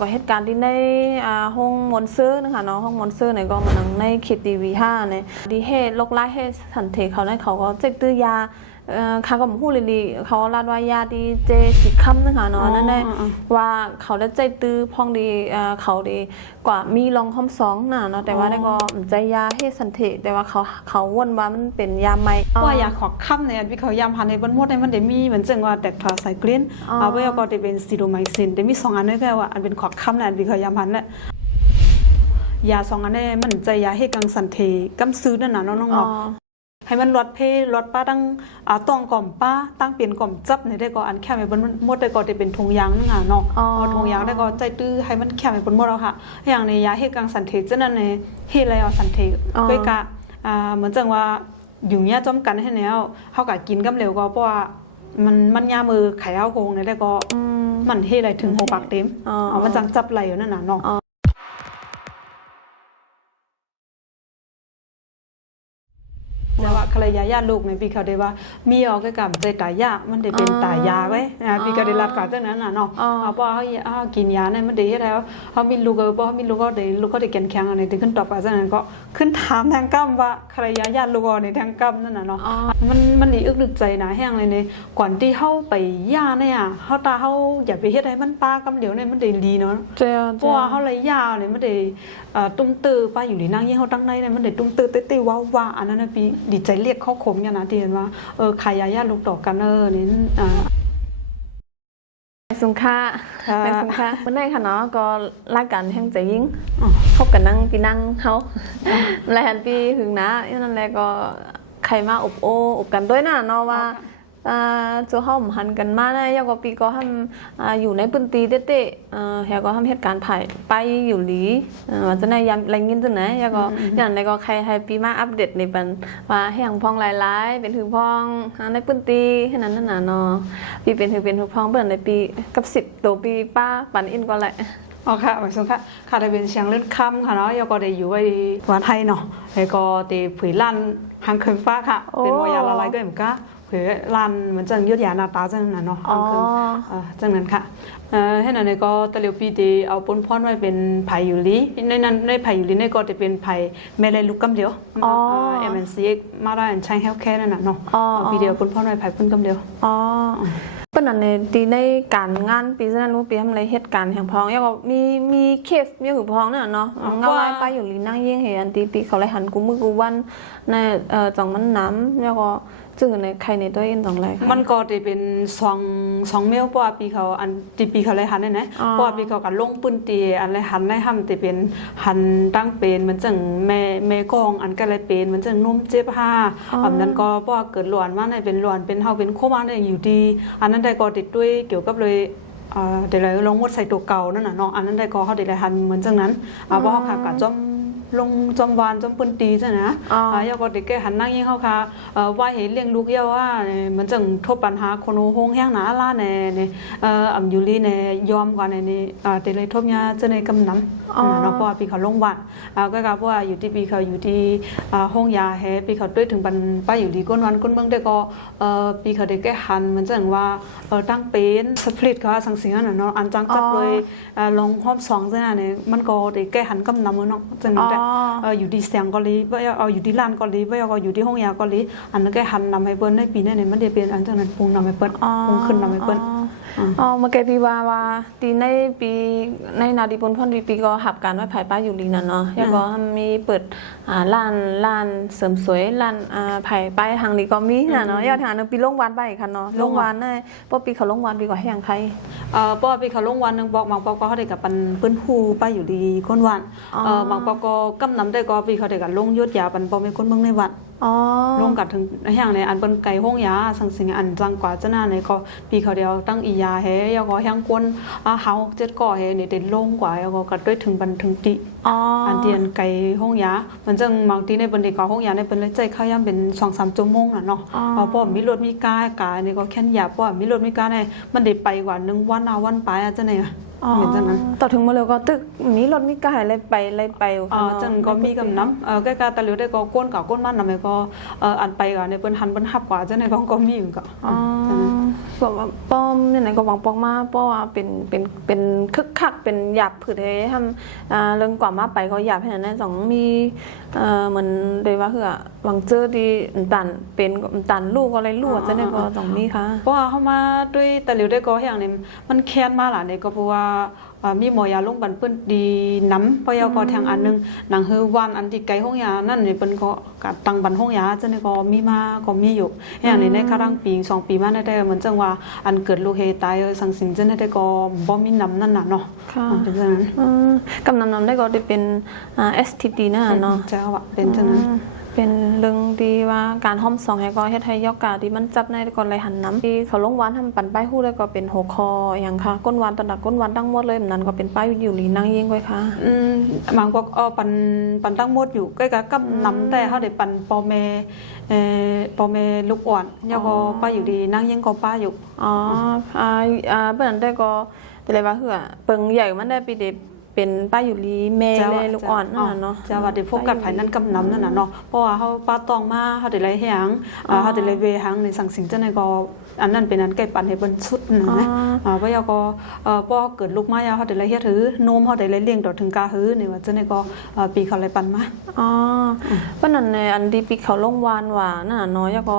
ก็เหตุการณ์ที่ในห้องมอนเซอร์นะคะเนาะห้องมอนเซอร์เนี่ยก็มานั่งในคิดดีวีห้าเนี่ยดีเฮโรคร้ายเฮสันเทเขาเนี่ยเขาก็เจ็บตื้อยาเขาก็พูดเลยเขาลาดว่ายาดีเจสิคัมนะคะเนาะนั่นแหละว่าเขาได้ใจตื้อพองดีเขาดีกว่ามีลองคอมสองน่ะเนาะแต่ว่าได้ก็ใจยาเฮสันเทแต่ว่าเขาวนว่ามันเป็นยาใหม่ว่ายาขอค่ำเนี่ยวิเขายามพันในบนมดในมันเดมีเหมือนจังว่าแตกทอไซคลินเอาไว้ก็จะเป็นซีโดไมซินแต่มี2 อันด้วยกันว่าอันเป็นขอค่ำเนี่ยวิเขายามพันเนี่ยยา2 อันเนี่ยมันใจยาให้กังสันเทกัมซื้อนั่นน่ะน้องๆให้มันลดเพลดป้าตั้งต้องก่อมป้าตั้งเปลี่ยนก่อมจับในได้ก็อันแค่ในบนมดได้ก็จะเป็นทงยางนั่นน่ะเนาะทงยางได้ก็ใจตื้อให้มันแค่ในบนมดแล้วค่ะอย่างในยาให้กังสันเทจะนั่นในเฮไรเอาสันเทก็กะเหมือนจังว่าอยู่เนี้ยจอมกันให้แล้วเขากะกินกำเร็วก็เพราะว่ามันยามือไข่เอาโกงในได้ก็มันเฮไรถึง6 ปากเต็มมันจังจับไหลอยู่นั่นน่ะเนาะแต่ว่าใครยาญาติลูกในปีเขาได้ว่ามีออกก็กับใจตายยามันได้เป็นตายยาไว้ปีเขาได้รัดกว่าจังนั้นน่ะเนาะเพราะเขากินยาเนี่ยมันได้แล้วเขามีลูกเพราะเขามีลูกก็ได้แข็งแข็งอะไรถึงขึ้นตอบกว่าจังนั้นก็ขึ้นถามทางกำว่าใครยาญาติลูกในทางกำนั่นน่ะเนาะมันดีอึกดึกใจนะแห้งเลยเนี่ยก่อนที่เขาไปยาเนี่ยเขาตาเขาอย่าไปเฮ็ดให้มันป้ากำเหลียวเนี่ยมันได้ดีเนาะเพราะว่าเขาเลยยาเนี่ยมันได้ตุ้มตื้อป้าอยู่ในนั่งยิ่งเขาตั้งในเนี่ยมันได้ตุ้มตื้อเต้ๆว้าอันนั้นนะปีดีใจเรียกเขาขมอย่างนะที่เห็นว่าขายยาญาติลูกต่อกันนี่สุขะเป็นสุขะเมื่อไหร่ค่ะเนาะก็รักกันแห่งใจยิ่งคบกันนั่งปีนั่งเขาแล้วหันปีถึงนะนั่นแหละก็ใครมาอบกันด้วยนะเนาะว่าจะห้อมหันกันมาเนี่ยยังก็ปีก็ทำอยู่ในพื้นที่เตะเฮียก็ทำเหตุการณ์ไปอยู่หลีว่าจะในยามไรเงินจะไหนยังก็อย่างไรก็ใครให้ปีมาอัปเดตในปันว่าแห่งพองหลายๆเป็นถือพองในพื้นที่แค่นั้นน่ะเนาะปีเป็นถือพองเปิดในปีกับ10 ตัวปีป้าปันอินก็แหละอ๋อค่ะหมายถึงค่ะได้เป็นเชียงเลือดค่ำค่ะเนาะยังก็ได้อยู่ไว้วันไทยเนาะแล้วก็ได้ผืนลั่นหางเคิงป้าค่ะเป็นวายาละลายก็เหมือนกันผืนลั่นเหมือนจังยุทธยานาตาจังนั้นเนาะหางเคิงจังนั้นค่ะให้หน่อยก็ตะเลียวปีดีเอาปนพรไว้เป็นไผ่อยู่ลีในนั้นในไผ่อยู่ลีในก็จะเป็นไผ่เมลัยลูกกำเดียวMNC มาได้ใช้เฮลท์แคร์นั่นน่ะเนาะปีเดียวปนพรไว้ไผ่ปนกำเดียวเป็นอันในตีในการงานปีนั้นรู้ปีทำอะไรเหตุการณ์แห่งพ้องยังก็มีเคสมีหือพ้องเนี่ยเนาะเงาไล่ไปอยู่ลีนั่งยิ่งเห็นตีปีเขาเลยหันกูมือกูวันในจังมันน้ำแล้วก็จึงในใครในตัวเองจังไรมันก็จะเป็น2 เมลเพราะว่าปีเขาอันตีปีเขาเลยหันเนี่ยนะเพราะว่าปีเขากันลงปืนตีอันเลยหันได้ทำแต่เป็นหันตั้งเป็นมันจังแม่กองอันก็เลยเป็นมันจังนุ่มเจ็บผ้าแบบนั้นก็เพราะว่าเกิดหลวนมาในเป็นหลวนเป็นเฮาเป็นโคมาในอยู่ดีอันนั้นได้ก็ติดด้วยเกี่ยวกับเลยเดี๋ยวเราลงมดใส่ตัวเก่านั่นน่ะเนาะอันนั้นได้ก็เขาเดี๋ยวหันเหมือนจังนั้นเพราะเขาขาดกับลงจอมวานจอมปืนตีใช่นะยาก็เด็กแกหันนั่งยิ่งเขาค่ะว่าเห็นเลี้ยงลูกเยาว่ามันจังทบปัญหาคนโฮงแห้งหนาล่าเนี่ยอ่ำยูรีเนี่ยยอมกันเนี่ยเดี๋ยวเลยทบยาจะในกำน้ำเนาะเพราะว่าปีเขาลงวันก็กล่าวว่าอยู่ที่ปีเขาอยู่ที่ห้องยาแฮปีเขาด้วยถึงปันป้าอยู่ดีก้นวันก้นเมืองได้ก็ปีเขาเด็กแกหันมันจังว่าตั้งเป็นสปริตเขาสังเสียงเนาะอันจังจับเลยลงห้อม2ใช่ไหมเนี่ยมันก็เด็กแกหันกำน้ำเนาะจังอยู่ดีเสียงกอลีว่าเอาอยู่ที่ลานกอลีว่าเอาอยู่ที่ห้องยากอลีอันนั้นก็หันนำให้เปิ้ลในปีนี้เนี่ยมันได้เป็นอันจากนั้นพุงนำให้เปิ้ลพุงขึ้นนำให้เปิ้ลเมื่อกี้พี่ว่าตีในปีในนาดีปนพ่นปีก็หับการว่าภายป้าอยู่ดีนั่นเนาะแล้วก็มีเปิดร้านเสริมสวยร้านภายป้ายทางนี้ก็มีนะเนาะยอดทางนึงปีลงวันไปค่ะเนาะลงวันได้เพราะปีเขาลงวันปีก็ให้อย่างใครเพราะปีเขาลงวันนึงบอกบางปอกก็เขาได้กับปันเปิ้ลฮูป้าอยู่ดีก้นวันบางปอกก็กำนำได้ก็ปีเขาได้กับลงยุดยาปันปอมีคนเมืองในวัดลงกัดถึงอย่างในอันเป็นไก่ห้องยาสังสิงอันจังกว่าเจ้าหน้าในก็ปีเขาเดียวตั้งอียาเฮยก็แห้งก้นเฮา7 ก่อเฮนี่เด่นลงกว่าก็กัดด้วยถึงบันถึงติอันเดียนไก่ห้องยามันจังบางทีในบันเด็กก็ห้องยาในเป็นเลยใจข้าวย่ำเป็น2-3 ชั่วโมงน่ะเนาะเพราะมีรถมีกายนี่ก็แค่นยาเพราะมีรถมีกายในมันได้ไปกว่า1 วันวันไปเจ้าไหนเหมือนจังนั้นต่อถึงมาเลยก็ตึกมีรถมีกายอะไรไปจังก็มีกำน้ำใกล้ๆตะลิวได้ก็ก้นกับก้นมันนำไปก็อันไปก่อนในเปิ้นหันเปิ้นหับกว่าจังในก็มีอยู่ก็ บอกว่าป้อมเนี่ยไหนก็หวังปอกมาป้อว่าเป็นคึกคักเป็นหยาบผืดเฮทำเรื่องกว่ามาไปก็หยาบให้นั้นสองมีเหมือนเดว่าคือหวังเจอดีตันเป็นตันลูกอะไรลูกจะได้ก็สองมีค่ะเพราะว่าเข้ามาด้วยแต่เหลียวได้ก็อย่างนี้มันแค้นมาหล่ะเนี่ยก็เพราะว่ามีหมอยาลงบันเปิ้นดีน้ำเพราะยาก็ทางอันนึงหนังเฮวันอันที่ไกลห้องยานั่นนี่เปิ้นก็กับตังบันห้องยาจะนี่ก็มีมาก็มีอยู่อย่างนี้ในครั้งปี2 ปีมาได้เหมือนจังว่าอันเกิดลูกเฮตายสังสินจะได้ก็บ่มีน้ำนั่นน่ะเนาะเป็นจังนั้นกำน้ำได้ก็ได้เป็นSTD น่ะเนาะเจ้าว่าเป็นจังนั้นเป็นเรื่องดีว่าการห้อมสองให้ก็เฮ็ดให้ยอกกาที่มันจับในก่อนไหลหันน้ำที่เขาลงวานทำปั่นป้ายฮู้ได้ก็เป็นหัวคออย่างค่ะก้นวานตอนดักก้นวานตั้งหมดเลยแบบนั้นก็เป็นป้ายอยู่หลีนั่งยิงไว้ค่ะบางพวกปั่นตั้งหมดอยู่ใกล้กับกำน้ำแต่เขาได้ปั่นปอเมลูกอ่อนแล้วก็ป้าอยู่ดีนั่งยิงก็ป้าอยู่เปิ้นได้ก็แต่เลยว่าคือเปิงใหญ่มันได้ปีเดเป็นป้าอยู่ลีเมเลยลูกอ่อนนั่นน่ะเนาะจะว่าได้โฟกัสภายนั้นกำน้ำนั่นน่ะเนาะเพราะว่าเฮาป้าตองมาเฮาได้ไรแหงเฮาได้ไรเวหังในสังสิงจังได๋ก็อันนั้นเป็นอันใกล้ปันให้เพิ่นสุดนะเพราะยาก็ป้อเกิดลูกมายาเฮาได้ไรเฮ็ดหือนมเฮาได้ไรเลี้ยงต่อถึงกาหือนี่ว่าจังได๋ก็ปีเขาไรปันมาเพราะนั้นในอันที่ปีเขาลงวานว่านั่นน่ะเนาะยาก็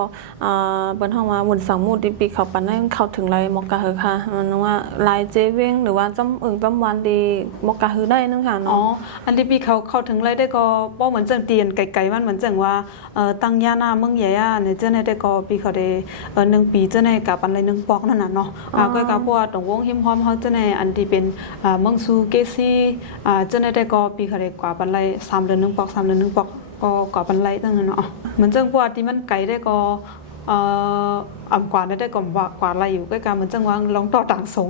เปิ้นเฮาว่าบุญสังมูดที่ปีเขาปันให้เข้าถึงไรมกกะหือค่ะมันว่าลายเจเวงหรือว่าจำจำวานดีมกกะหือได้นึงค่ะเนาะอันที่ปีเขาเข้าถึงไรได้ก็บ่เหมือนจังเตียนไกลๆมันเหมือนจังว่าตั้งย่าหน้าเมืองใหญ่เนี่ยจังได้ก็ปีเขาได้1 ปีจังได้กับอันไร1 ปอกนั่นน่ะเนาะก็กับพวกตรงวงหิมหอมเฮาจังได้อันที่เป็นเมืองซูเกซีจังได้ก็ปีเขาได้กว่าปันไร3 เดือน 1 ปอก3 เดือน 1 ปอกก็กว่าปันไรตั้งนั้นเนาะเหมือนจังพวกที่มันไกลได้ก็กว่าได้ก่อนกว่าอะไรอยู่ใกล้กันเหมือนจังหวะลองต่อต่างสง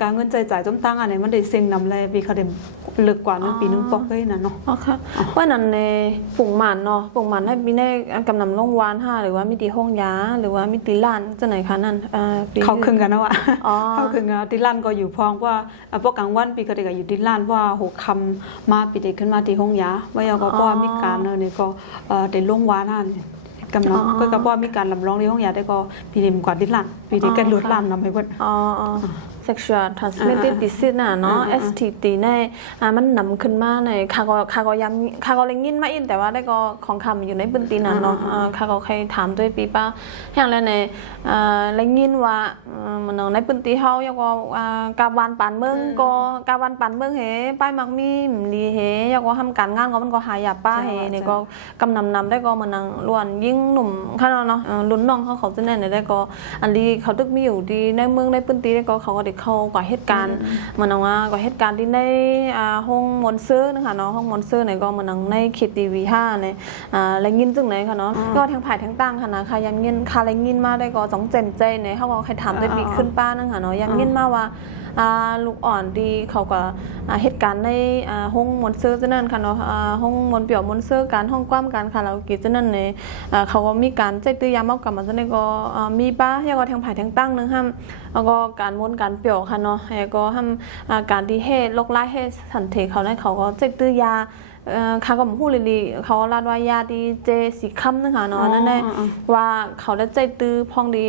การเงินจ่ายจำตั้งอันไหนมันได้เซ็งนำเลยปีเขาเดมเลิกกว่า1 ปี 1 ปอกเลยนะเนาะค่ะว่านั้นในปุ่งหมันเนาะปุ่งหมันให้มีได้กำนำลงวาน5หรือว่ามีตีห้องยาหรือว่ามีตีล้านจังไหนคะนั่นเขาคึงกันนะวะเขาคึงตีล้านก็อยู่พองว่าพวกกลางวันปีเขาเด็กอยู่ตีล้านว่า6 คำมาปีเด็กขึ้นมาตีห้องยาว่าเราก็ว่ามีการเนี่ยก็ได้ลงวานกำลังก็กระบอกมีการลำร้องในห้องยาได้ก็ปีนี้มันกว่าดิลันปีนี้กันลดลั่นนำให้เพิ่นsexual transmitted disease น่ะเนาะ STD ในมันนำขึ้นมาในคาก็ย้ำคาก็เลยยินมาอินแต่ว่าได้ก็ของคำอยู่ในพื้นที่น่ะเนาะคาก็เคยถามด้วยปีป้าอย่างไรในเลยยินว่ามันในพื้นที่เฮาอยากว่ากาวันปานเมืองก็กาวันปานเมืองเฮป้ายมักมีดีเฮอยากว่าทำการงานก็มันก็หายาป้าเฮนี่ก็กำนำได้ก็มันล้วนยิ่งหนุ่มขนาดเนาะรุ่นน้องเขาจะแน่นได้ก็อันนี้เขาตึกมีอยู่ดีในเมืองในพื้นที่ได้ก็เขาก็ได้เข้ากว่าเหตุการณ์มันเอาว่ากว่าเหตุการณ์ที่ในห้องมอนเซอร์นะคะเนาะห้องมอนเซอร์ไหนก็มันในเขตทีวี5ในอะไรยินจึงไหนค่ะเนาะก็ทางผ่ายทางตั้งค่ะนะค่ะยังยินค่ะอะไรยินมาได้ก็ต้องเจนใจในเขาก็ใครถามได้ปีขึ้นป้านั่งค่ะเนาะยังยินมาว่าลูกอ่อนดีเขาก็เหตุการณ์ในห้องมอนเซอร์จะนั่นค่ะเนาะห้องมอนเปี่ยวมอนเซอร์การห้องกว้ามการคาราโอเกะจะนั่นในเขาก็มีการใจตื้อยามากกับมันจะนั่นก็มีป้ายังก็ทางผ่ายทางตั้งนึงห้ามแล้วก็การม้วนการเปี่ยวค่ะเนาะแล้วก็ห้ามการดีเหตุโรคร้ายเหตุสันเทเขาเนี่ยเขาก็ใจตื้อยาเขาก็พูดเลยเขาลาดว่ายาดีเจสีค่ำนะคะเนาะนั่นแหละว่าเขาได้ใจตื้อพองดี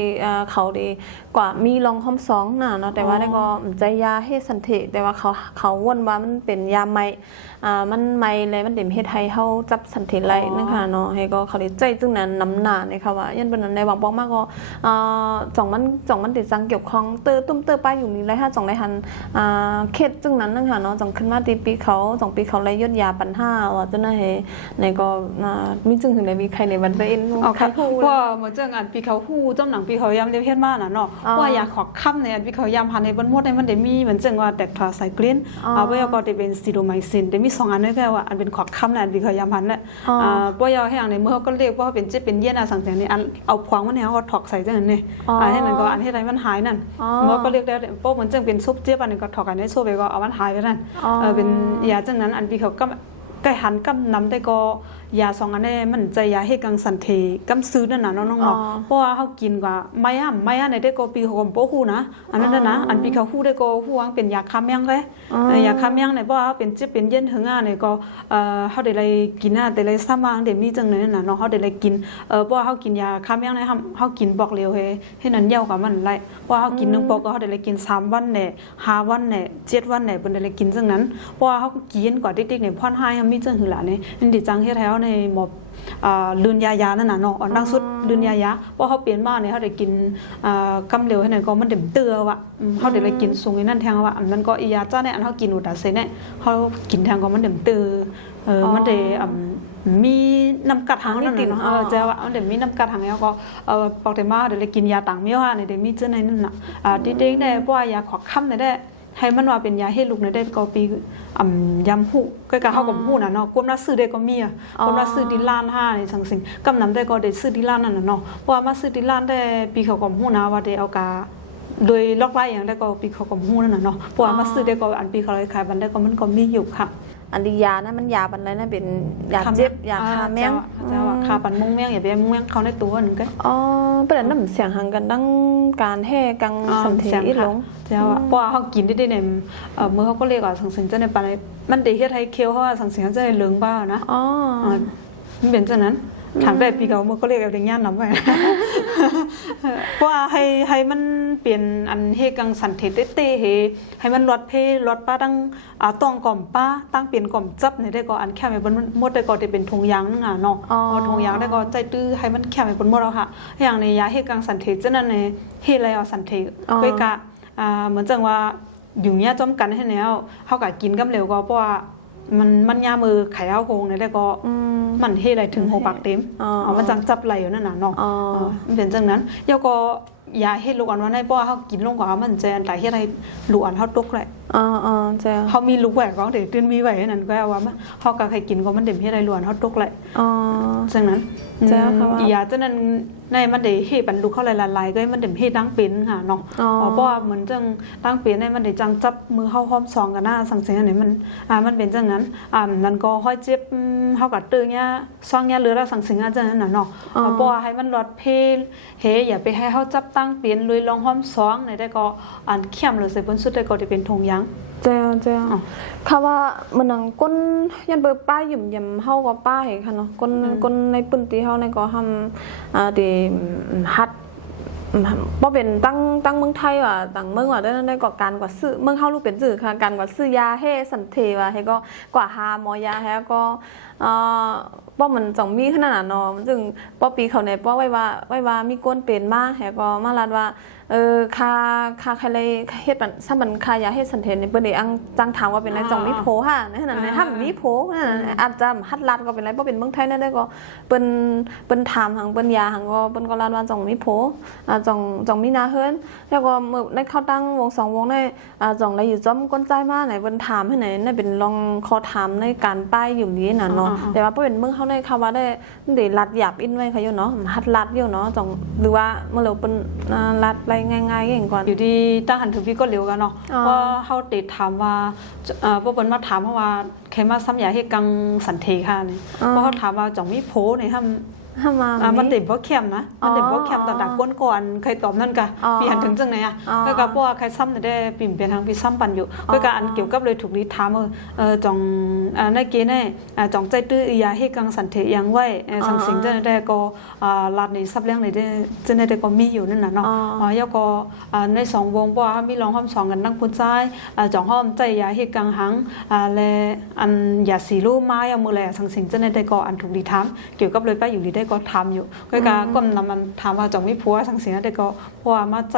เขาดีกว่ามีลองห้อมสองน่ะเนาะแต่ว่าได้ก็ใจยาเฮสันเทแต่ว่าเขาวนว่ามันเป็นยาใหม่มันใหม่เลยมันเด็มเฮ็ดให้เฮาจับสันเทไรนะคะเนาะให้ก็เขาได้ใจจึงนั้นนำหน้าในค่ะว่ายันเป็นนั้นในหวังบอกมากก็จ่องมันติดจังเกี่ยวข้องตุ้มป้ายอยู่นี่ไร5จ่องไรหันเขตจึงนั้นนะคะเนาะจ่องขึ้นมาตีปีเขาจ่องปีเขาไรยศยาปัญหาว่าจะน่าให้ในก็มีจึงถึงได้มีใครในวันไปเอ็นใครพูดว่าเหมือนจังอันปีเขาฮู้จ้ำหนังปีเขายำเรียบเฮ็ดมาน่ะเนาะว่าอยากขอค่ำในอันปีเขายำหันในบนหมดในมันได้มีเหมือนจังว่าแตกทาไซคลินว่ายาก็ได้เป็นซิโดไมซินได้มี2 อันด้วยกันว่าอันเป็นขอค่ำในอันปีเขายำหันแหละว่ายาให้อย่างในเมื่อเขาก็เรียกว่าเป็นเจ็บเป็นเย็นสังเสียงนี่อันเอาควางมันเนี่ยเขาก็ถอกใส่จังนั้นนี่ให้นั่นก็อันให้ไรมันหายนั่นเมื่อก็เรียกได้เพราะเหมือนจังเป็นซุปเจี๊ยบอันนี้ก็ถอกอันนี้ซุปไปก็เอามันหายไปนั่นเป็นยาจังนั้นอันปีเขาก็ ไก่หันกำนำได้ก็ยาสองอันนี้มันจะยาให้กังสันเทกำซื้อนั่นน่ะน้องๆเพราะว่าเขากินกว่าไม่อ่ะในได้ก็ปีเขาโป้หูนะอันนั้นนะอันปีเขาหูได้ก็หูวางเป็นยาคาเมียงเลยยาคาเมียงเนี่ยเพราะว่าเป็นเจ็บเป็นเย็นถึงเนี่ยก็เขาได้เลยกินแต่เลยซ้ำวางเดี๋ยวมีจังเลยน่ะน้องเขาได้เลยกินเพราะว่าเขากินยาคาเมียงเนี่ยเขากินบอกเร็วให้นั้นเยากับมันไรเพราะเขากินนึงปอกก็เขาได้เลยกิน3 วันเนี่ย5 วันเนี่ย7 วันเนี่ยเป็นได้เลยกินจังนั้นเพราะว่าเขากินกว่าเด็กๆเนี่ยพ่อนให้มีจังหือหล่ะเนี่ยนี่ดิจังเฮ็ดให้ในหมอบลืนยานั่นน่ะเนาะอ่อนดังสุดลืนยาเพราะเขาเปลี่ยนมาเนี่ยเขาได้กินกำเหลวให้นั่นก็มันเต็มเตือว่ะเขาได้เลยกินสูงนั่นแทงว่ะมันก็อียาจ้าเนี่ยอันเขากินอุดาเซเนี่ยเขากินแทงก็มันเต็มเตือมันได้มีน้ำกัดหางนั่นน่ะเจ้าว่ามันได้มีน้ำกัดหางแล้วก็ปกติมาได้เลยกินยาต่างมิ้วฮะเนี่ยได้มีเจ้าในนั่นน่ะดิเด้งได้เพราะว่ายาขอค่ำเนี่ยได้ให้มันว่าเป็นยาให้ลูกเนี่ยได้ก็ปียำหูก็กะเข้ากับหูน่ะเนาะก้มรัดซื้อได้ก็มีอ่ะก้มรัดซื้อดิล้าน5ในสังสิงกำนำได้ก็ได้ซื้อดิล้านนั่นน่ะเนาะเพราะว่ามาซื้อดิล้านได้ปีเขากับหูนะว่าได้เอากาโดยล็อกไล่อย่างได้ก็ปีเขากับหูนั่นน่ะเนาะเพราะว่ามาซื้อได้ก็อันปีเขาเลยขายบันได้ก็มันก็มีอยู่ค่ะอันดียานะมันยาปันไรนะเป็นยาเจ็บยาคาแมงเจ้าว่าคาปันมุ้งแมงอย่าไปมุ้งแมงเขาในตัวนึงก็เป็นน้ำเสียงหังกันดังการแห่กังสันเทอีหลงเจ้าว่าเพราะเขากินได้เนี่ยเมื่อเขาก็เรียกว่าสังสิงเจ้าในปันมันได้เฮ็ดให้เคี้ยวเพราะว่าสังสิงเจ้าในเหลืองบ้านะมันเป็นจังนั้นถามได้ปีเก่าเมื่อก็เรียกอะไรย่านน้ำไปเพราะว่าให้มันเปลี่ยนอันเฮกังสันเทเต้ให้มันลดเพลดป้าตั้งต้องก่อมป้าตั้งเปลี่ยนก่อมจับในได้ก็อันแค่ไม่บนมดได้ก็จะเป็นทงยางนึงอ่ะเนาะทงยางได้ก็ใจตื้อให้มันแค่ไม่บนมดเราค่ะอย่างในยาเฮกังสันเทเจ้านั่นในเฮอะไรเอาสันเทก็กะเหมือนจังว่าอยู่เนี้ยจอมกันให้แล้วเขากะกินกำเหลวก็เพราะว่ามันยามือไข่เอาโคงเนี่ยได้ก็มันเฮอะไรถึงหัวปากเต็มมันจังจับไหลอยู่นั่นน่ะเนาะมันเป็นจังนั้นเดี๋ยวก็ยาเฮ็ดลูกอ่อนว่าในเพราะว่าเขากินลงกว่ามันจะอันตรายเฮ็ดให้ลูกอ่อนเขาตกเลยเจ้าเขามีลูกแหวกก็เดี๋ยวตื่นมีไหวนั่นก็ว่ามันเขาก็ใครกินก็มันเด็มเฮ็ดให้ลูกอ่อนเขาตกเลยจังนั้นเจ้าค่ะยาจังนั้นในมันได้เฮ็ดบรรลุเข้าหลายๆก็มันเด็มเฮ็ดดังเป็นค่ะเนาะเพราะว่าเหมือนจังดังเป็นในมันได้จังจับมือเข้าห้อมซองกันหน้าสังเสียนี่มันเป็นจังนั้นนั่นก็ค่อยเจ็บเฮาก็ตื้อเนี่ยซองเนี่ยเหลือแล้วสังเสียจังนั้นน่ะเนาะเพราะว่าให้มันลดเพเฮอย่าไปให้เฮาจับตั้งเปลี่ยนเลยลองห้อมซองในได้ก็อันเข้มเลยสิบนสุดได้ก็จะเป็นทงยางเจ้าค่ะว่ามันนังก้นยันเบอร์ป้ายหยุ่มยำเฮาก็ป้าเห็นค่ะเนาะก้นในปืนตีเฮาในก็ทำดีฮัดบ่เป็นตั้งเมืองไทยว่าต่างเมืองว่าได้ก็การกว่าซื้อเมืองเฮาลูกเป็นซื่อค่ะการกว่าซื้อยาเฮสันเทว่าให้ก็กว่าหาหมอยาให้ก็ป้อมันจ่องมีขนาดเนาะซึ่งป้อปีเขาในป้อไว้ว่ามีก้นเป็นมาให้ก็มาลาดว่าค่าใครเลยเฮ็ดมันซ้ำมันค่ายาเฮ็ดสันเทนเปิ้นได้อังจังถามว่าเป็นไรจ่องมีโผค่ะในขณะนั้นถ้ามีโผอาจจะฮัดลาดก็เป็นไรบ่เป็นเมืองไทยนั่นได้ก็เปิ้นถามทางเปิ้นยาทางก็เปิ้นก็ลาดว่าจ่องมีโผจ่องมีนาเฮิรนแล้วก็เมื่อได้เข้าตั้งวง2วงได้จ่องได้อยู่จ้อมก้นใจมาไหนเปิ้นถามให้ไหนได้เป็นลองขอถามในการป้ายอยู่นี้น่ะเนาะแต่ว่าบ่เป็นเมืองเฮาได้คำว่าได้ลัดหยาบอินไว้ค่ะอยู่เนาะฮัดลัดอยู่เนาะจ่องหรือว่าเมื่อเราเปิ้นลัดไปง่ายๆอย่างก่อนอยู่ที่ตั้งหันถึงพี่ก็เร็วกันเนาะเพราะเขาติดถามว่าพวกเปิ้นมาถามเพราะว่าใครมาซ้ำยาให้กังสันเทค่ะนี่เพราะเขาถามว่าจ่องมีโผในทำมันเด็บว่าเข้มนะมันเด็บว่าเข้มแต่ดักก้นก่อนใครตอบนั่นกะปีหันถึงจังไหนอ่ะก็กับพวกใครซ้ำได้ปิ่มเป็นทางปีซ้ำปันอยู่ก็กับอันเกี่ยวกับเลยถูกนี้ถามจ่องในเกณฑ์เนี่ยจ่องใจตื้อยาให้กังสันเทยังไว้สังสิงจะได้ก็ลาดในซับเลี้ยงในได้จะได้ก็มีอยู่นั่นน่ะเนาะแล้วก็ใน2วงเพราะว่ามีรองห้อม2กันนั่งปุ่นซ้ายจ่องห้อมใจยาให้กังหังและอันยาสีรูไม้เอามือแหล่สังสิงจะได้ก็อันถูกดีถามเกี่ยวกับเลยป้าอยู่ดีได้ก็ทำอยู่ก็ก้มนำมันถามว่าจ่องมีผัวสังเสียได้ก็เพราะว่ามาใจ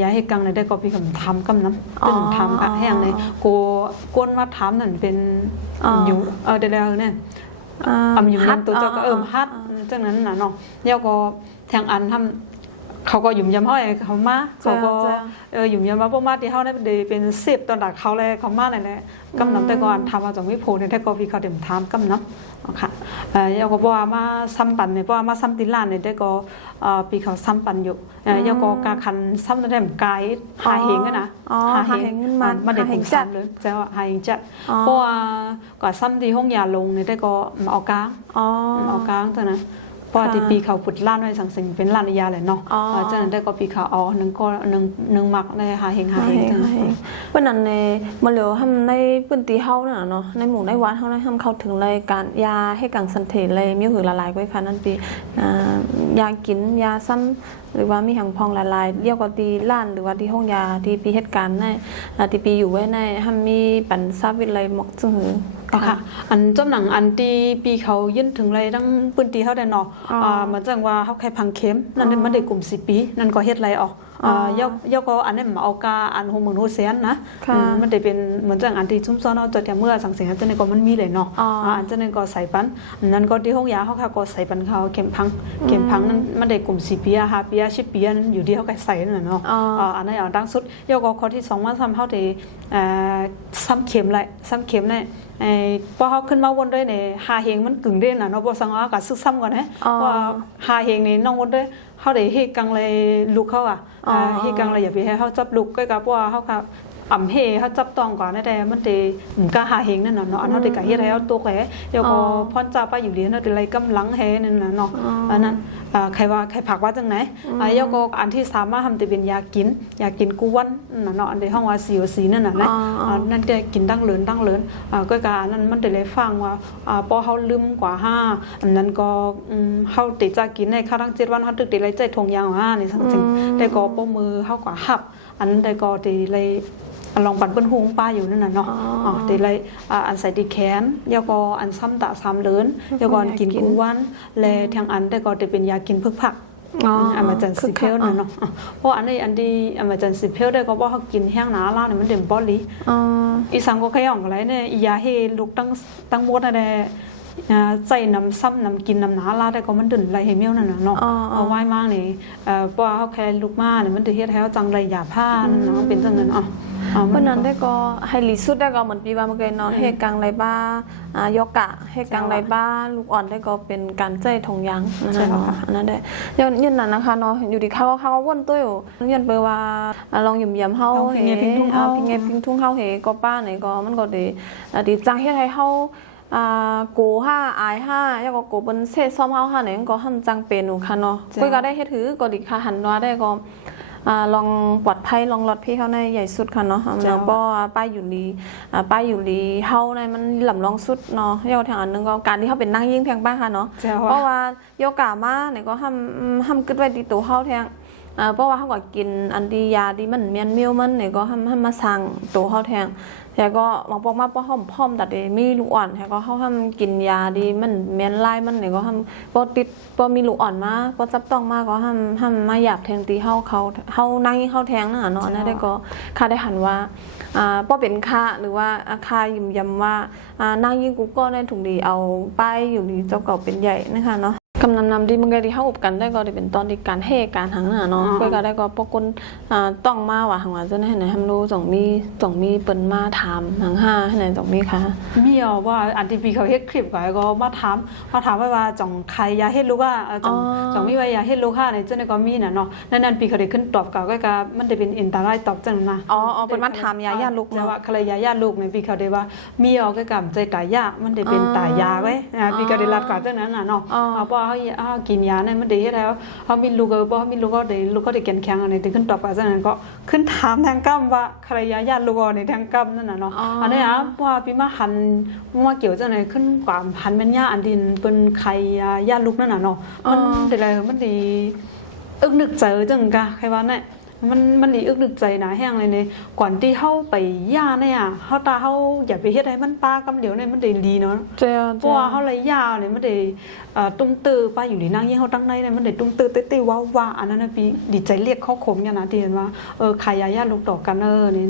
ยาให้กังเลยได้ก็พี่กับทำก้มน้ำตึงทำกันให้อย่างเลยก้นมาถามนั่นเป็นอยู่เดี๋ยวเนี่ยอยู่นั่นตัวเจ้าก็ฮัดจังนั้นน่ะเนาะแล้วก็แทงอันทำ เขาก็หยุ่มยำเขาเองเขามาเขาก็หยุ่มยำมาพวกมาที่เขาได้เป็นเสียบตอนดักเขาเลยเขามาไหนแหละกำน้ำแต่ก่อนทำมาจากวิโพเนี่ยแต่ก็พี่เขาเดี๋ยวทำกำน้ำค่ะยาก็บอกว่ามาซ้ำปันเนี่ยเพราะว่ามาซ้ำติลานเนี่ยแต่ก็พี่เขาซ้ำปันอยู่ยาก็การคันซ้ำนั่นแหละกายหาเหงกันนะหาเหงมาเด็กผมซ้ำเลยจะว่าหาเหงจัดเพราะว่าก่อนซ้ำที่ห้องยาลงเนี่ยแต่ก็มาเอากลางตัวนั้นเพราะที่ปีเขาปุดล้านไว้สังสิงเป็นล้านยาเลยเนาะจากนั้นได้ก็ปีเขาอ๋อหนึ่งหมักในหาเฮงวันนั้นในมาเหลียวทำในพื้นที่เฮาเนาะในหมู่ในวัดเฮาได้ทำเข้าถึงเลยการยาให้กังสันเทเลยมีหือละลายไว้ค่ะนั่นปียากินยาซ้ำหรือว่ามีหังพองละลายเยี่ยวกับตีล้านหรือว่าที่ห้องยาที่ปีเหตุการณ์ในที่ปีอยู่ไว้ในทำมีปันซาวิเลยหมกจึงหือค่ะอันจำหนังอันที่ปีเขายื่นถึงเลยตั้งพื้นที่เขาได้เนาะเหมือนจังว่าเขาแค่พังเข้มนั่นมันได้กลุ่ม10 ปีนั่นก็เฮ็ดไรออกยกก็อันนี้มาเอากาอันโฮมโนเซียนนะมันได้เป็นเหมือนจังอันที่ชุ่มซ้อนเอาจดแต่เมื่อสังเสียงจังนี้ก็มันมีเลยเนาะอันจังนี้ก็ใส่ปันนั่นก็ที่ห้องยาเขาค่ะก็ใส่ปันเขาเข้มพังนั้นมันได้กลุ่ม10 ปี5 ปี10 ปีนั้นอยู่ที่เขาแค่ใส่นั่นแหละเนาะอันนั้นอย่างดังสุดยกก็ข้อที่2ว่าทำเขาได้ซ้ำเข็มเลยซ้ำเข็มเนี่ยพอเขาขึ้นมาวนด้วยเนี่ยหาเฮงมันกึ่งได้น่ะเนาะพอสังว่ากับซึกซ้ำก่อนนะว่าหาเฮงนี่น้องวนด้วยเขาได้เฮกังเลยลูกเขาเฮกังเลยอย่าไปให้เขาจับลูกก็กับว่าเขาค่ะอ่ำเฮเขาจับตองก่อนนั่นแต่มันเตมันก็หาเฮงนั่นน่ะเนาะอันเขาได้กับเฮ็ดให้เขาตัวแก่เดี๋ยวก็พรจ่าไปอยู่ดีนั่นเป็นไรกำลังเฮนั่นน่ะเนาะอันนั้นใครผักว่าจังไหนเดี๋ยวก็อันที่สามารถทำแต่เป็นยากินกูวันน่ะเนาะอันในห้องว่าสีนั่นน่ะนะนั่นจะกินตั้งเลินก็การนั้นมันได้เลยฟังว่าพอเขาลืมกว่า5อันนั้นก็เขาติดจะกินในข้าวทั้ง7 วันเขาตึกติดเลยใจทงยาง5นี่จริงแต่ก็ป้มือเขากว่าหับอันนั้นได้ก็ติดเลยลองปั่นเปิ้นหุงป้าอยู่นั่นน่ะเนาะติดเลยอันใส่ติแขนยาก็อันซ้ำตะ3 เดือนยาก็กินกูวันและทางอันได้ก็จะเป็นยากินพึกผักอามาจันสิเพลน่ะเนาะเพราะอันนี้อันที่อามาจันสิเพลได้ก็บอกเขากินแห้งหนาล่าเนี่ยมันเด่นบอลีอีสังก็ขย่องอะไรเนี่ยยาให้ลูกตั้งมดอะไรใจน้ำซ้ำน้ำกินน้ำหนาลาแต่ก็มันดื่นไรเฮมิลนั่นน่ะเนาะเอาไว้มากนี่เพราะเขาแค่ลูกมาเนี่ยมันจะเฮ็ดให้เขาจังไรหยาผ้าเนาะเป็นจังนั้นเพราะนั้นได้ก็ให้ลีสุดได้ก็เหมือนปีว่าเมื่อกี้เนาะให้กังไรบ้ายกะให้กังไรบ้าลูกอ่อนได้ก็เป็นการใจทงยางนั่นเนาะนั่นได้ยันนั้นนะคะเนาะอยู่ที่เขาวนตัวอยู่ยันเปว่าลองหยุ่มเฮาเฮพิงทุ่งเฮาเฮก็ป้าไหนก็มันก็ดีจังเฮ็ดให้เฮากู5อาย5แล้วก็กูเป็นเซซ้อมเฮาเนี่ยก็ทำจังเป็นอยู่ค่ะเนาะก็ได้เฮ็ดถือก็ดิค่ะหันว่าได้ก็ลองปลอดภัยลองลดพี่เขาในใหญ่สุดค่ะเนาะแล้วก็ป้ายอยู่ลีเฮาในมันหล่ำลองสุดเนาะยาวทางอันนึงก็การที่เขาเป็นนั่งยิ่งแทงป้าค่ะเนาะเพราะว่าโยกะมาเนี่ยก็ห้ามกึดไว้ที่ตัวเฮาแทงเพราะว่าเขาก็กินอันดียาดีมันเมียนมิวมันเนี่ยก็ห้ามมาสั่งตัวเฮาแทงแต่ก็บางปอกมาป้อพร้อมตัดเลยมีลูกอ่อนแต่ก็เขาทำกินยาดีมันเมียนไล่มันเนี่ยก็ทำพอติดพอมีลูกอ่อนมาพอจับต้องมาก็ทำมาหยาบแทงตีเขานั่งยิ่งเขาแทงน่ะเนาะนั่นได้ก็ค่าได้หันว่าป้อเป็นค่าหรือว่าค่ายิ้มย้ำว่านั่งยิ่งกูก็ได้ถุงดีเอาป้ายอยู่ดีเจ้าเก่าเป็นใหญ่นะคะเนาะกำนำดีมึงก็ที่เข้าอบกันได้ก็ได้เป็นตอนที่การเฮการหังน่ะเนาะก็ได้ก็พวกคนต้องมาว่าหังว่าจะได้ไหนทำรู้จ่องมีเปิ้นมาถามหัง5ให้ไหนจ่องมีค่ะมีว่าอันที่ปีเขาเฮ็ดคลิปก็มาถามว่าจ่องใครยาเฮ็ดลูกจ่องมีว่ายาเฮ็ดลูกในเจ้านี่ก็มีน่ะเนาะนั่นปีเขาได้ขึ้นตอบก็มันได้เป็นอินตาไลตอบจังนะเป็นมาถามยาลูกแต่ว่าใครยาลูกในปีเขาได้ว่ามีก็กับใจตายยามันได้เป็นตายยาไว้ปีก็ได้รัดกว่าจังนั้นน่ะเนาะเพราะเขากินยาเนี่ยมันดีแล้วเขามีลูกก็มีลูกก็ได้แข็งแข็งอะไรที่ขึ้นต่อไปจากนั้นก็ขึ้นถามทางกำว่าใครญาติลูกในทางกำนั่นน่ะเนาะอันนี้ว่าพี่มาหันว่าเกี่ยวจากไหนขึ้นกว่าหันเป็นญาติอันดินเป็นใครญาติลูกนั่นน่ะเนาะมันแต่อะไรมันดีนึกเจอจังกะใครว่าเนี่ย มันดีอึกนึกใจนะแห้งเลยเนี่ยก่อนที่เฮาไปย่าเนี่ยเฮาตาเฮาอย่าไปเฮ็ดให้มันปลากำเหลียวเนี่ยมันได้ดีเนาะ เจ้า เพราะว่าเฮาเลยย่าเนี่ยมันได้ตุ้มตื้อป้าอยู่นี่นั่งยิ่งเฮาตั้งในเนี่ยมันได้ตุ้มตื้อเต้ๆว้าๆอันนั้นน่ะพี่ดีใจเรียกเขาขมกันนะที่เห็นว่าขายยาลูกต่อกันนี่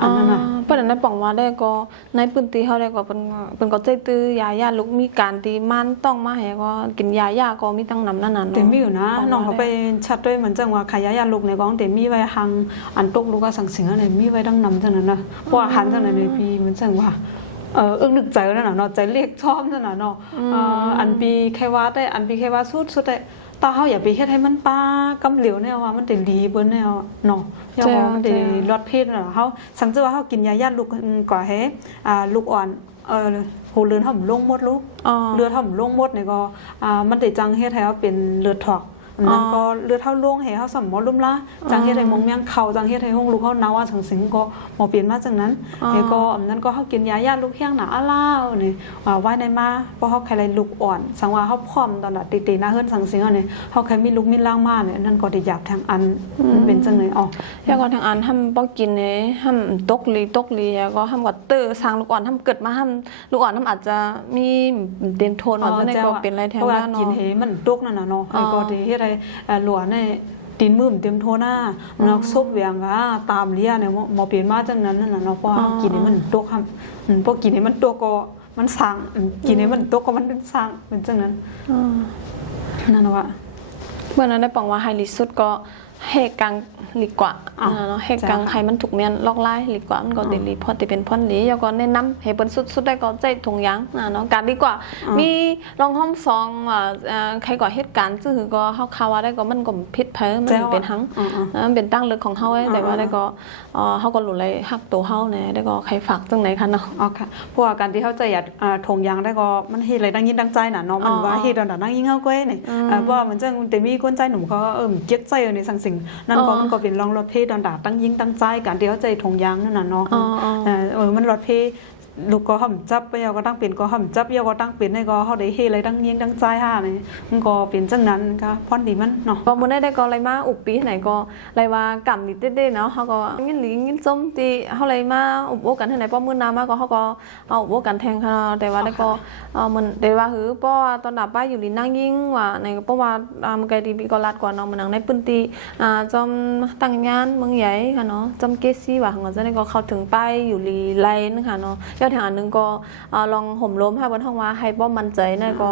อันนั้นน่ะ เปิ้นนั้นปองว่าได้ก็ในพื้นที่เฮาได้ก็เปิ้นก็ใจตื้อยาลูกมีการที่มันต้องมาให้ก็กินยาก็มีตั้งนำนั่นน่ะ เต็มมีอยู่นะน้องเขาไปชัดด้วยเหมือนจังว่าขายยาลูกในกองเต็มมีไว้หังอันตกลูกก็สังสิงอะไรมีไว้ดังนำจังนั้นนะเพราะอาหารจังนั้นในปีเหมือนจังว่านึกใจนั่นน่ะเนาะใจเรียกชอบนั่นน่ะเนาะอันปีแค่ว่าได้อันปีแค่ว่าสุดแต่ตาเฮาอย่าไปเฮ็ดให้มันปลากำเหลวแนวว่ามันได้ดีเบิ่นแนวเนาะอย่าว่ามันได้รสเพศน่ะเฮาสังเกตว่าเฮากินยาลูกกว่าให้ลูกอ่อนโหเลือดเฮาลงหมดลูกเลือดเฮาลงหมดนี่ก็มันได้จังเฮ็ดให้เฮาเป็นเลือดถอกนั้นก็เลือดเท่าล่วงให้เฮาสำบ่ลุ่มละจังเฮ็ดให้มงเมียงเข้าจังเฮ็ดให้ห้องลูกเฮาหนาวว่าสังสิงก็บ่เปลี่ยนมาจังนั้นแล้วก็อันนั้นก็เฮากินยาลูกเฮียงหนาอ้าวนี่ไว้ในมาเพราะเฮาใครเลยลูกอ่อนสังว่าเฮาพร้อมตอนน่ะติๆหน้าเฮือนสังสิงอันนี้เฮาใครมีลูกมีร่างมาเนี่ยนั่นก็ได้อยากทางอันมันเป็นจังได๋แล้วก็ทางอันทำบ่กินเนี่ยทำตกลีแล้วก็ทำก็ตื้อสร้างลูกอ่อนทำเกิดมาทำลูกอ่อนทำอาจจะมีเต็มโทนว่าจังได๋ก็เป็นไรแถวว่าเนาะกินให้มันตกนั่นน่ะเนาะก็ได้เฮ็ดให้หลวในตีนมือเต็มโทหน้านักซบเวียงตามเลียเนี่ยหมอเปลี่ยนมาจังนั้นนั่นน่ะเนาะเพราะกินให้มันตกครับพวกกินให้มันตกก็มันสร้างกินให้มันตกก็มันสร้างเป็นจังนั้นนั่นว่าเมื่อนั้นได้ปองว่าไฮลิสุดก็เฮกังหลีกว่าเนาะเฮกังให้มันถูกเมียนลอกไล่หลีกว่ามันก็ได้หลีพอที่เป็นพ่นหลีแล้วก็แนะนำให้เปิ้นสุดได้ก็ใจถุงยางเนาะการดีกว่ามีรองห้องซองใครก่อเหตุการณ์คือก็เฮาคาว่าได้ก็มันก็ผิดเผยมันเป็นหังมันเป็นตั้งเลือกของเฮาแต่ว่าได้ก็เฮาก็รู้เลยฮักตัวเฮาแน่ได้ก็ใครฝากจังไหนคะเนาะค่ะเพราะว่าการที่เฮาใจอยากถุงยางได้ก็มันเฮ็ดอะไรดังยินดังใจน่ะเนาะมันว่าเฮ็ดดังนั่งยิงเฮาก้อยนี่เพราะว่ามันจังแต่มีคนใจหนุ่มเขาเก็บใจในสังสิ่งนั่นก็มันก็เป็นรองรถเพดอนดาตั้งยิงตั้งใจการที่เขาใจทงยางนั่นน่ะเนาะมันรถเพลูกก็ห่ำจับไปยาก็ตั้งเป็นก็ห่ำจับยาก็ตั้งเป็นให้ก็เขาได้เฮอะไรตั้งยิงตั้งใจห่านี่มันก็เป็นจังนั้นก็พอนดีมันเนาะก็บ่ได้ก็อะไรมาอุบปีไหนก็อะไรว่ากำนิดเด้ๆเนาะเขาก็ยินหลียินส้มตีเขาเลยมาอุบโอกันที่ไหนป้อมื้อนามาก็เขาก็เอาอุบโอกันแทงค่ะแต่ว่าได้ก็มันได้ว่าหือป้อตอนดับป้าอยู่ลีนั่งยิงว่าในก็ป้อว่ามันไกลดีก็ลาดกว่าเนาะมันนั่งในปืนตีจอมตั้งงานเมืองใหญ่ค่ะเนาะจอมเกซี่ว่าของจะได้ก็เข้าถึงไปอยู่ลีไลน์ค่ะเนาะยอดทางอันนึงก็ลองห่มล้มให้บนห้องว่าให้ป้อมันใจนั่นก็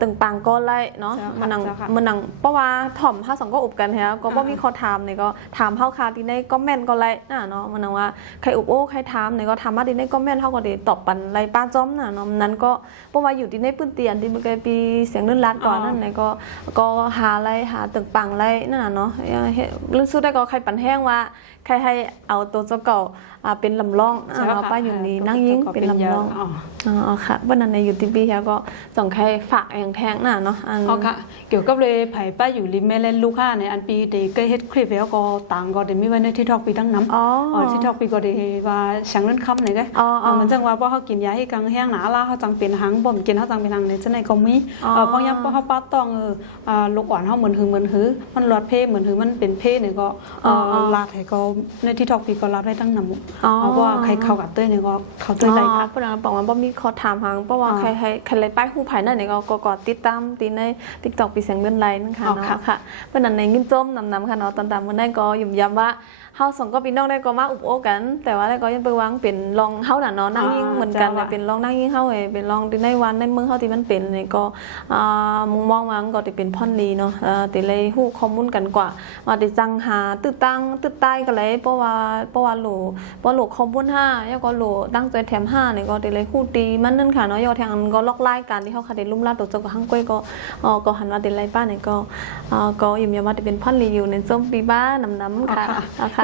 ตึงปังก็ไล่เนาะมันนั่งเพราะว่าถ่อม5 2ก็อุบกันแฮะก็บ่มีข้อถามนี่ก็ถามเฮาคาที่ในคอมเมนต์ก็ไล่เนาะมันนั่งว่าใครอุบโอ้ใครถามนี่ก็ถามมาที่ในคอมเมนต์เฮาก็ได้ตอบปันไล่ป้าจ้อมเนาะนั้นก็เพราะว่าอยู่ที่ในพื้นที่อันที่มันเคยปีเสียงเลื่อนลัดก่อนนั่นนี่ก็หาไล่หาตึงปังไล่นั่นน่ะเนาะลึกสุดได้ก็ใครปันแห้งว่าใครให้เอาตัวเจ้าเก่าเป็นลำลองป้าอยู่นี่นั่งยิงเป็นลำลองค่ะวันนั้นในยูทูบพี่ก็ส่งใครฝากอย่างแทงเนาะค่ะเกี่ยวกับเลยไผ่ป้าอยู่ริมแม่เล่นลูกค้าในอันปีเด็กก็เฮ็ดคลิปแล้วก็ต่างก็ได้มีไว้ในที่ทอกปีตั้งน้ำที่ทอกปีก็ได้ว่าช่างเล่นคำไหนได้มันจังว่าเพราะเขากินยาให้กังแห้งหนาล่าเขาจังเป็นหังบ่มกินเขาจังเป็นหังในจังไหนก็มีเพราะยังเพราะเขาป้าต้องลูกอ่อนเขาเหมือนหือมันหลอดเพเหมือนหือมันเป็นเพเนี่ยก็ลาดให้ก็ในที่ทอกปีก็ลาดได้ตั้งน้ำเพราะว่าใครเข้ากับเต้ยเนี่ยก็เขาเต้ยไรค่ะเพราะนั้นบอกว่าบ่มีข้อถามหางเพราะว่าใครเลยป้ายหู้ไผ่นั่นเนี่ยก็ติดตามตีใน TikTok ปีเสียงเลื่อนไลน์นั่นค่ะเนาะค่ะเพราะนั้นในยิ้มจ้มนำค่ะเนาะตอนมื้อนั้นก็ยุ่มย้ำว่าเฮาสองก็พี่น้องได้ก็มาอุบโอกันแต่ว่าได้ก็ยังไปวางเป็นรองเฮาน่ะเนาะนั่งยิงเหมือนกันเป็นรองนั่งยิงเฮาเป็นรองที่ในวันในเมืองเฮาที่มันเป็นนี่ก็มุมมองว่าก็สิเป็นพ่อนดีเนาะติเลยฮู้ข้อมูลกันกว่าว่าได้จังหาตื้อใต้ก็เลยเพราะว่าโหลข้อมูล5แล้วก็โหลตั้งใจแถม5นี่ก็ติเลยฮู้ดีมันนั่นค่ะเนาะยอดทางก็ล็อกไล่กันที่เฮาค่ะได้ลุ่มลาดตัวเจ้าก็หังก้อยก็หันว่าติไลป้านี่ก็ยิ้มว่าจะเป็นพ่อนรีอยู่ในส้มปีบ้านำค่ะ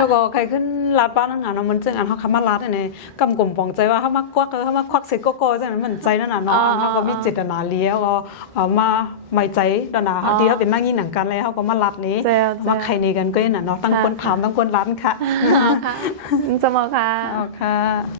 แล้วก็ใครขึ้นลาดบ้านนั่นน่ะมันจึงอันเขาคำว่าลาดเนี่ยกำกลมปองใจว่าเขามาควักเสร็จก็จังนั้นมันใจนั่นน่ะเนาะเขาก็มีเจตนาเลี้ยวก็มาไม่ใจดนาที่เขาเป็นนั่งยิงหนังกันแล้วเขาก็มาลาดนี้มาใครในกันก็น่ะเนาะตั้งคนถามตั้งคนร้านค่ะจะมาค่ะค่ะ